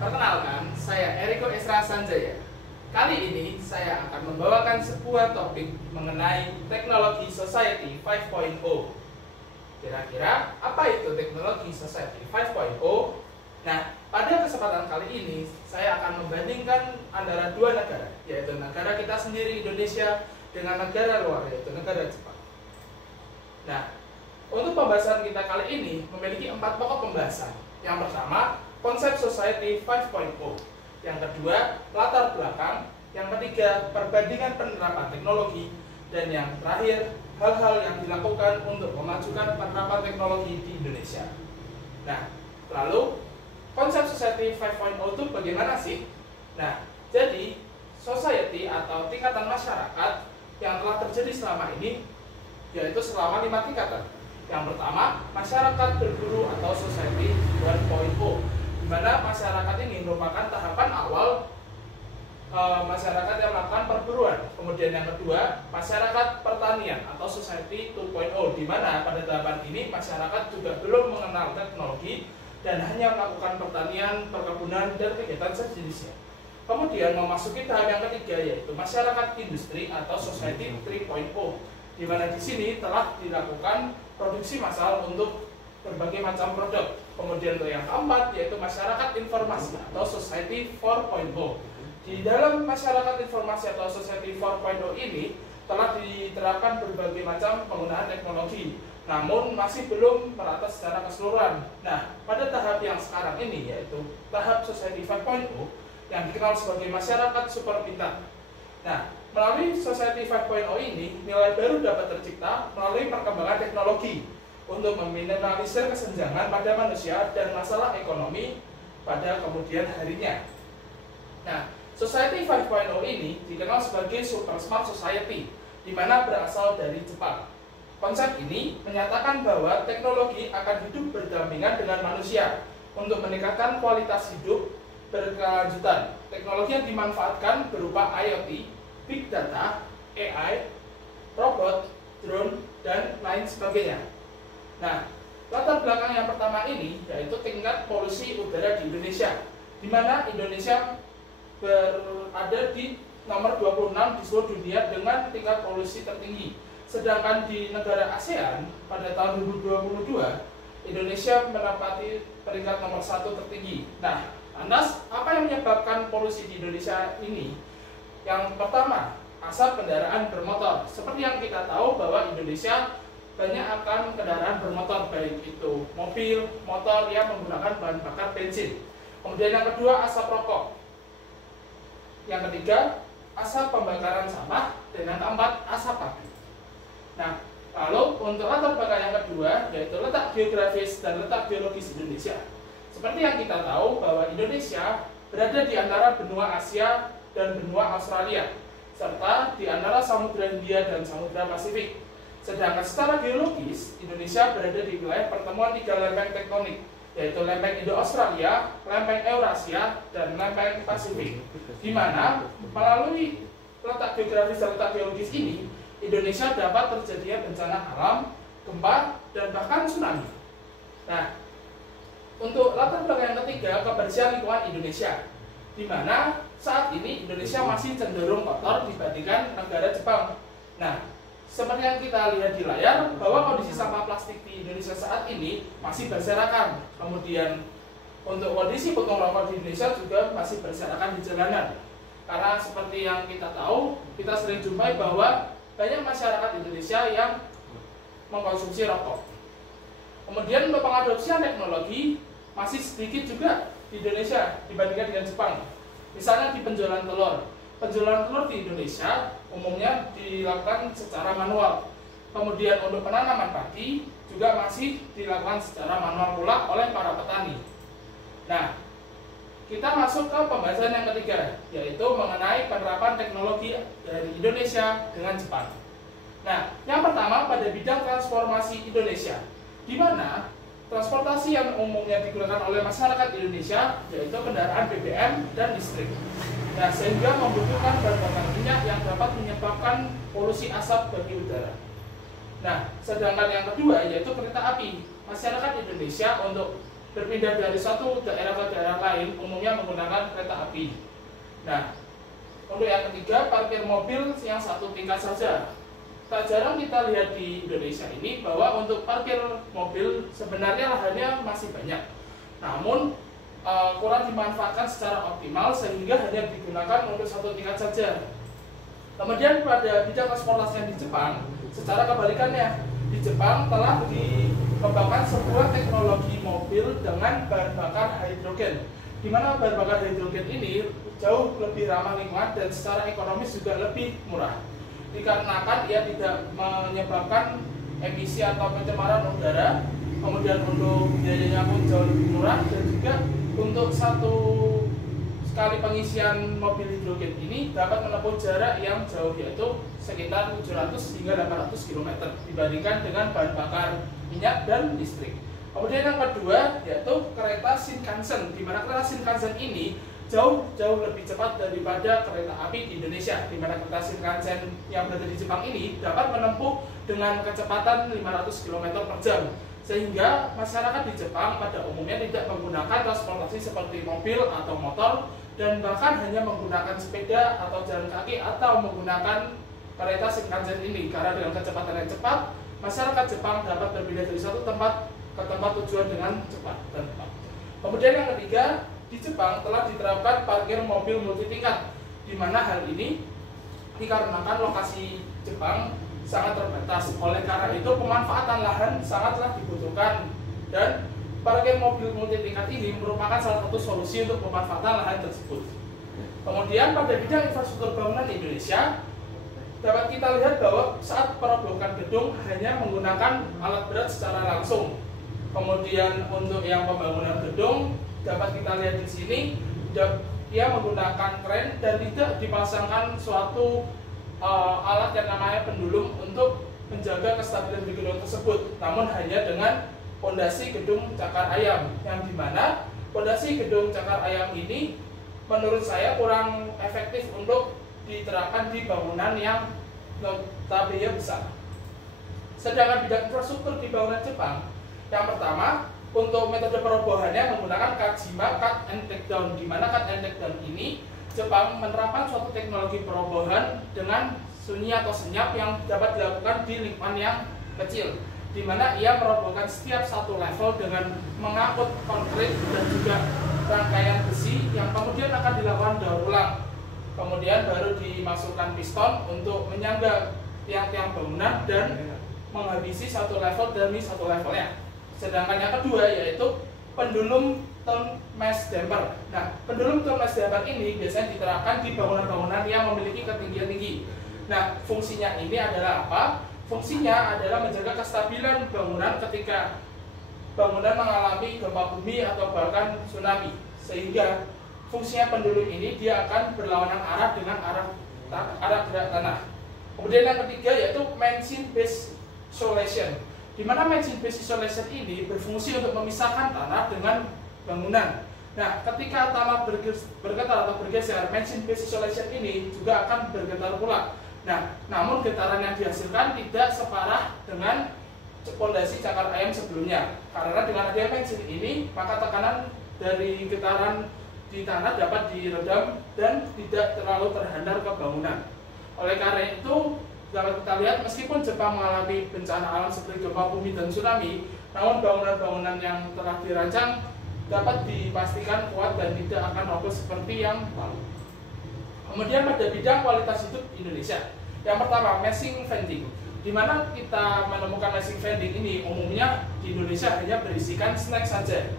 Perkenalkan, saya Eriko Esra Sanjaya. Kali ini saya akan membawakan sebuah topik mengenai teknologi Society 5.0. Kira-kira apa itu teknologi Society 5.0? Nah, pada kesempatan kali ini saya akan membandingkan antara dua negara, yaitu negara kita sendiri Indonesia dengan negara luar, yaitu negara Jepang. Nah, untuk pembahasan kita kali ini memiliki 4 pokok pembahasan. Yang pertama, konsep Society 5.0. Yang kedua, latar belakang. Yang ketiga, perbandingan penerapan teknologi. Dan yang terakhir, hal-hal yang dilakukan untuk memajukan penerapan teknologi di Indonesia. Nah, lalu konsep Society 5.0 itu bagaimana sih? Nah, jadi society atau tingkatan masyarakat yang telah terjadi selama ini yaitu selama 5 tingkatan. Yang pertama, masyarakat berburu atau Society 1.0, di mana masyarakat ini merupakan tahapan awal masyarakat yang melakukan perburuan. Kemudian yang kedua, masyarakat pertanian atau Society 2.0, di mana pada tahapan ini masyarakat juga belum mengenal teknologi dan hanya melakukan pertanian, perkebunan, dan kegiatan sejenisnya. Kemudian memasuki tahap yang ketiga, yaitu masyarakat industri atau Society 3.0, di mana di sini telah dilakukan produksi massal untuk berbagai macam produk. Kemudian untuk yang keempat, yaitu masyarakat informasi atau Society 4.0. Di dalam masyarakat informasi atau Society 4.0 ini telah diterapkan berbagai macam penggunaan teknologi, namun masih belum merata secara keseluruhan. Nah, pada tahap yang sekarang ini, yaitu tahap Society 5.0 yang dikenal sebagai masyarakat super pintar. Nah, melalui Society 5.0 ini, nilai baru dapat tercipta melalui perkembangan teknologi untuk meminimalisir kesenjangan pada manusia dan masalah ekonomi pada kemudian harinya. Nah, Society 5.0 ini dikenal sebagai Super Smart Society, di mana berasal dari Jepang. Konsep ini menyatakan bahwa teknologi akan hidup berdampingan dengan manusia untuk meningkatkan kualitas hidup berkelanjutan. Teknologi yang dimanfaatkan berupa IoT, Big Data, AI, robot, drone, dan lain sebagainya. Nah, latar belakang yang pertama ini yaitu tingkat polusi udara di Indonesia, di mana Indonesia berada di nomor 26 di seluruh dunia dengan tingkat polusi tertinggi. Sedangkan di negara ASEAN pada tahun 2022, Indonesia menempati peringkat nomor 1 tertinggi. Nah, lantas apa yang menyebabkan polusi di Indonesia ini? Yang pertama, asap kendaraan bermotor. Seperti yang kita tahu bahwa Indonesia banyak akan kendaraan bermotor, baik itu mobil, motor yang menggunakan bahan bakar bensin. Kemudian yang kedua, asap rokok. Yang ketiga, asap pembakaran sampah. Dan yang keempat, asap pabrik. Nah, lalu untuk latar belakang yang kedua, yaitu letak geografis dan letak biologis Indonesia. Seperti yang kita tahu bahwa Indonesia berada di antara benua Asia dan benua Australia, serta di antara Samudra Hindia dan Samudra Pasifik. Sedangkan secara geologis, Indonesia berada di wilayah pertemuan 3 lempeng tektonik, yaitu lempeng Indo-Australia, lempeng Eurasia, dan lempeng Pasifik. Di mana melalui letak geografis dan letak geologis ini, Indonesia dapat terjadinya bencana alam, gempa, dan bahkan tsunami. Nah, untuk latar belakang yang ketiga, kebersihan lingkungan Indonesia, di mana saat ini Indonesia masih cenderung kotor dibandingkan negara Jepang. Nah, seperti yang kita lihat di layar, bahwa kondisi sampah plastik di Indonesia saat ini masih berserakan. Kemudian untuk kondisi puntung rokok di Indonesia juga masih berserakan di jalanan. Karena seperti yang kita tahu, kita sering jumpai bahwa banyak masyarakat Indonesia yang mengkonsumsi rokok. Kemudian untuk pengadopsian teknologi masih sedikit juga di Indonesia dibandingkan dengan Jepang. Misalnya di penjualan telur. Penjualan telur di Indonesia umumnya dilakukan secara manual. Kemudian untuk penanaman padi juga masih dilakukan secara manual pula oleh para petani. Nah, kita masuk ke pembahasan yang ketiga, yaitu mengenai penerapan teknologi dari Indonesia dengan Jepang. Nah, yang pertama pada bidang transformasi Indonesia, di mana transportasi yang umumnya digunakan oleh masyarakat Indonesia yaitu kendaraan BBM dan listrik. Nah, sehingga membutuhkan bahan bakar minyak yang dapat menyebabkan polusi asap bagi udara. Nah, sedangkan yang kedua yaitu kereta api. Masyarakat Indonesia untuk berpindah dari satu daerah ke daerah lain lain umumnya menggunakan kereta api. Nah, untuk yang ketiga, parkir mobil yang satu tingkat saja. Tak jarang kita lihat di Indonesia ini bahwa untuk parkir mobil sebenarnya lahannya masih banyak, namun kurang dimanfaatkan secara optimal sehingga hanya digunakan untuk satu tingkat saja. Kemudian pada bidang transportasi yang di Jepang, secara kebalikannya, di Jepang telah dikembangkan sebuah teknologi mobil dengan bahan bakar hidrogen, di mana bahan bakar hidrogen ini jauh lebih ramah lingkungan dan secara ekonomis juga lebih murah. Dikarenakan ia tidak menyebabkan emisi atau pencemaran udara, kemudian untuk biayanya pun jauh lebih murah, dan juga untuk satu sekali pengisian mobil hidrogen ini dapat menempuh jarak yang jauh, yaitu sekitar 700 hingga 800 km dibandingkan dengan bahan bakar minyak dan listrik. Kemudian yang kedua yaitu kereta Shinkansen, di mana kereta Shinkansen ini jauh lebih cepat daripada kereta api di Indonesia, di mana kereta Shinkansen yang berada di Jepang ini dapat menempuh dengan kecepatan 500 km per jam, sehingga masyarakat di Jepang pada umumnya tidak menggunakan transportasi seperti mobil atau motor, dan bahkan hanya menggunakan sepeda atau jalan kaki atau menggunakan kereta Shinkansen ini, karena dengan kecepatan yang cepat masyarakat Jepang dapat berpindah dari satu tempat ke tempat tujuan dengan cepat dan tepat. Kemudian yang ketiga, di Jepang telah diterapkan parkir mobil multi tingkat, di mana hal ini dikarenakan lokasi Jepang sangat terbatas. Oleh karena itu pemanfaatan lahan sangatlah dibutuhkan, dan parkir mobil multi tingkat ini merupakan salah satu solusi untuk pemanfaatan lahan tersebut. Kemudian pada bidang infrastruktur bangunan di Indonesia, dapat kita lihat bahwa saat perobohan gedung hanya menggunakan alat berat secara langsung. Kemudian untuk yang pembangunan gedung dapat kita lihat di sini, dia menggunakan kren dan tidak dipasangkan suatu alat yang namanya pendulum untuk menjaga kestabilan di gedung tersebut, namun hanya dengan pondasi gedung cakar ayam, yang dimana pondasi gedung cakar ayam ini menurut saya kurang efektif untuk diterapkan di bangunan yang notabene besar. Sedangkan bidang infrastruktur di bangunan Jepang, yang pertama, untuk metode perobohannya menggunakan Kajima cut and take down, di mana cut and take down ini Jepang menerapkan suatu teknologi perobohan dengan sunyi atau senyap yang dapat dilakukan di lingkungan yang kecil, di mana ia merobohkan setiap satu level dengan mengangkut konkrit dan juga rangkaian besi yang kemudian akan dilakukan daur ulang. Kemudian baru dimasukkan piston untuk menyangga tiang-tiang bangunan dan menghabisi satu level demi satu levelnya. Sedangkan yang kedua yaitu pendulum tone mass damper. Nah, pendulum tone mass damper ini biasanya diterapkan di bangunan-bangunan yang memiliki ketinggian tinggi. Nah, fungsinya ini adalah apa? Fungsinya adalah menjaga kestabilan bangunan ketika bangunan mengalami gempa bumi atau bahkan tsunami. Sehingga fungsinya pendulum ini dia akan berlawanan arah dengan arah gerak tanah. Kemudian yang ketiga yaitu machine based isolation, di mana machine based isolation ini berfungsi untuk memisahkan tanah dengan bangunan. Nah, ketika tanah bergetar atau bergeser, machine based isolation ini juga akan bergetar pula. Nah, namun getaran yang dihasilkan tidak separah dengan pondasi cakar ayam sebelumnya, karena dengan adanya machine ini maka tekanan dari getaran di tanah dapat diredam dan tidak terlalu terhantar ke bangunan. Oleh karena itu dapat kita lihat meskipun Jepang mengalami bencana alam seperti gempa bumi dan tsunami, namun bangunan-bangunan yang telah dirancang dapat dipastikan kuat dan tidak akan roboh seperti yang lalu. Kemudian pada bidang kualitas hidup Indonesia, yang pertama meshing vending, di mana kita menemukan meshing vending ini umumnya di Indonesia hanya berisikan snack saja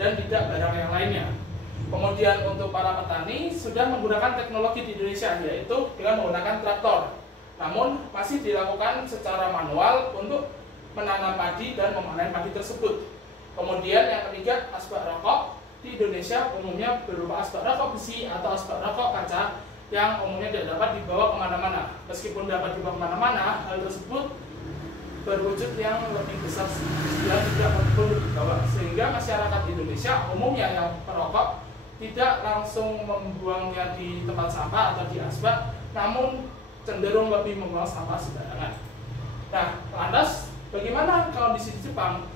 dan tidak barang yang lainnya. Kemudian untuk para petani sudah menggunakan teknologi di Indonesia, yaitu dengan menggunakan traktor, namun masih dilakukan secara manual untuk menanam padi dan memanen padi tersebut. Kemudian yang ketiga, asbak rokok di Indonesia umumnya berupa asbak rokok besi atau asbak rokok kaca yang umumnya tidak dapat dibawa kemana-mana. Meskipun dapat dibawa kemana-mana, hal tersebut berwujud yang lebih besar yang tidak perlu dibawa, sehingga masyarakat Indonesia umumnya yang perokok tidak langsung membuangnya di tempat sampah atau di asbak, namun cenderung lebih membuang sampah sembarangan. Nah, lantas bagaimana kondisi di Jepang?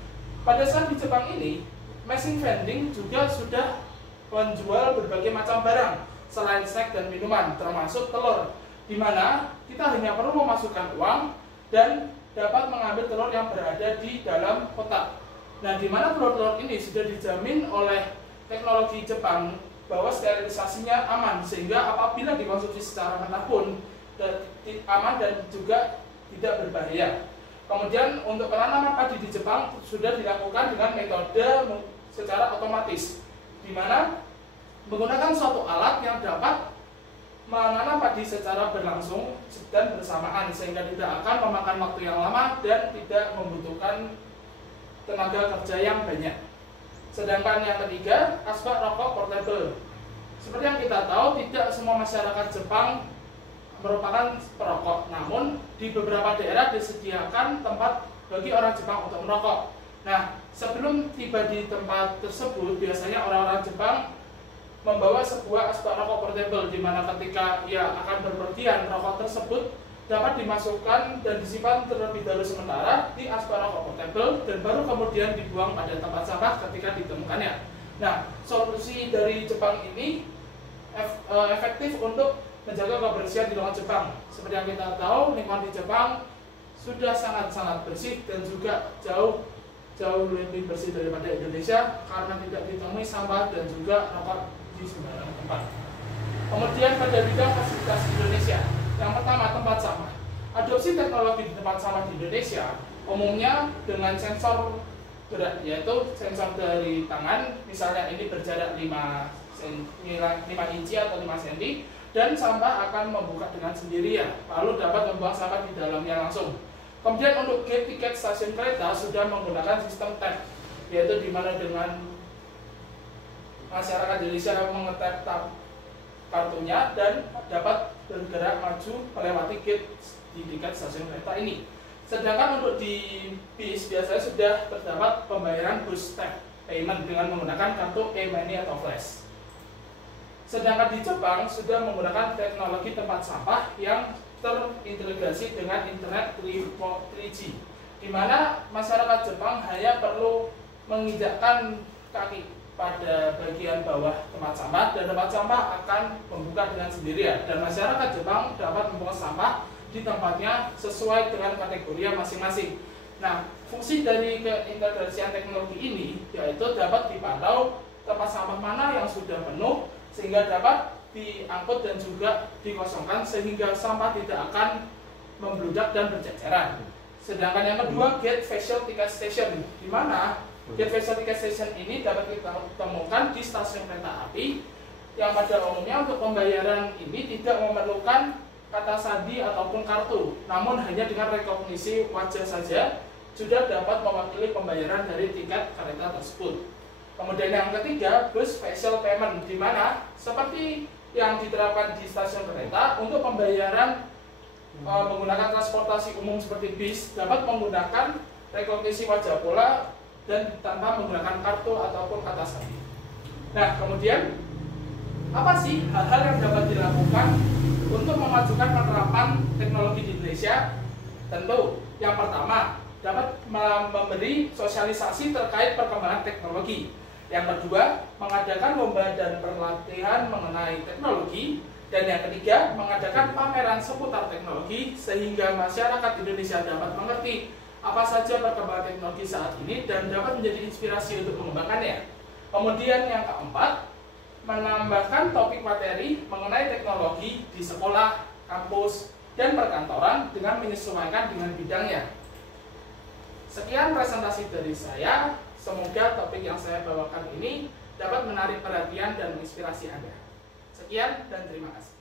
Pada saat di Jepang ini, meshing vending juga sudah menjual berbagai macam barang selain snack dan minuman, termasuk telur, di mana kita hanya perlu memasukkan uang dan dapat mengambil telur yang berada di dalam kotak. Nah, di mana telur-telur ini sudah dijamin oleh teknologi Jepang bahwa sterilisasinya aman, sehingga apabila dikonsumsi secara mentah pun aman dan juga tidak berbahaya. Kemudian untuk penanaman padi di Jepang sudah dilakukan dengan metode secara otomatis, di mana menggunakan suatu alat yang dapat menanam padi secara berlangsung dan bersamaan, sehingga tidak akan memakan waktu yang lama dan tidak membutuhkan tenaga kerja yang banyak. Sedangkan yang ketiga, asbak rokok portable. Seperti yang kita tahu, tidak semua masyarakat Jepang merupakan perokok, namun di beberapa daerah disediakan tempat bagi orang Jepang untuk merokok. Nah, sebelum tiba di tempat tersebut, biasanya orang-orang Jepang membawa sebuah asbak rokok portable, di mana ketika ia akan berpergian, rokok tersebut dapat dimasukkan dan disimpan terlebih dahulu sementara di asbak rokok portable dan baru kemudian dibuang pada tempat sampah ketika ditemukannya. Nah, solusi dari Jepang ini efektif untuk menjaga kebersihan di lingkungan Jepang. Seperti yang kita tahu, lingkungan di Jepang sudah sangat-sangat bersih dan juga jauh lebih bersih daripada Indonesia karena tidak ditemui sampah dan juga rokok di sembarang tempat. Kemudian pada bidang fasilitas Indonesia, yang pertama tempat sampah. Adopsi teknologi di tempat sampah di Indonesia umumnya dengan sensor berat, yaitu sensor dari tangan, misalnya ini berjarak 5 inci atau 5 cm, dan sampah akan membuka dengan sendirinya, lalu dapat membuang sampah di dalamnya langsung. Kemudian untuk gate tiket stasiun kereta sudah menggunakan sistem tap, yaitu di mana dengan masyarakat Indonesia mengetap kartunya dan dapat bergerak maju melewati gate di tiket stasiun kereta ini. Sedangkan untuk di bis biasanya sudah terdapat pembayaran bus tap payment dengan menggunakan kartu e-money atau flash. Sedangkan di Jepang sudah menggunakan teknologi tempat sampah yang terintegrasi dengan internet 3G, di mana masyarakat Jepang hanya perlu menginjakkan kaki pada bagian bawah tempat sampah dan tempat sampah akan membuka dengan sendirinya, dan masyarakat Jepang dapat membuang sampah di tempatnya sesuai dengan kategori masing-masing. Nah, fungsi dari keintegrasian teknologi ini yaitu dapat dipantau tempat sampah mana yang sudah penuh sehingga dapat diangkut dan juga dikosongkan sehingga sampah tidak akan membludak dan berceceran. Sedangkan yang kedua, gate facial ticket station, di mana gate facial ticket station ini dapat kita temukan di stasiun kereta api yang pada umumnya untuk pembayaran ini tidak memerlukan kata sandi ataupun kartu, namun hanya dengan rekognisi wajah saja sudah dapat mewakili pembayaran dari tiket kereta tersebut. Kemudian yang ketiga, bus facial payment, di mana seperti yang diterapkan di stasiun kereta untuk pembayaran menggunakan transportasi umum seperti bis dapat menggunakan rekognisi wajah pula dan tanpa menggunakan kartu ataupun kata sandi. Nah, kemudian apa sih hal-hal yang dapat dilakukan untuk memajukan penerapan teknologi di Indonesia? Tentu yang pertama dapat memberi sosialisasi terkait perkembangan teknologi. Yang kedua, mengadakan lomba dan pelatihan mengenai teknologi. Dan yang ketiga, mengadakan pameran seputar teknologi sehingga masyarakat Indonesia dapat mengerti apa saja perkembangan teknologi saat ini dan dapat menjadi inspirasi untuk mengembangkannya. Kemudian yang keempat, menambahkan topik materi mengenai teknologi di sekolah, kampus, dan perkantoran dengan menyesuaikan dengan bidangnya. Sekian presentasi dari saya. Semoga topik yang saya bawakan ini dapat menarik perhatian dan menginspirasi Anda. Sekian dan terima kasih.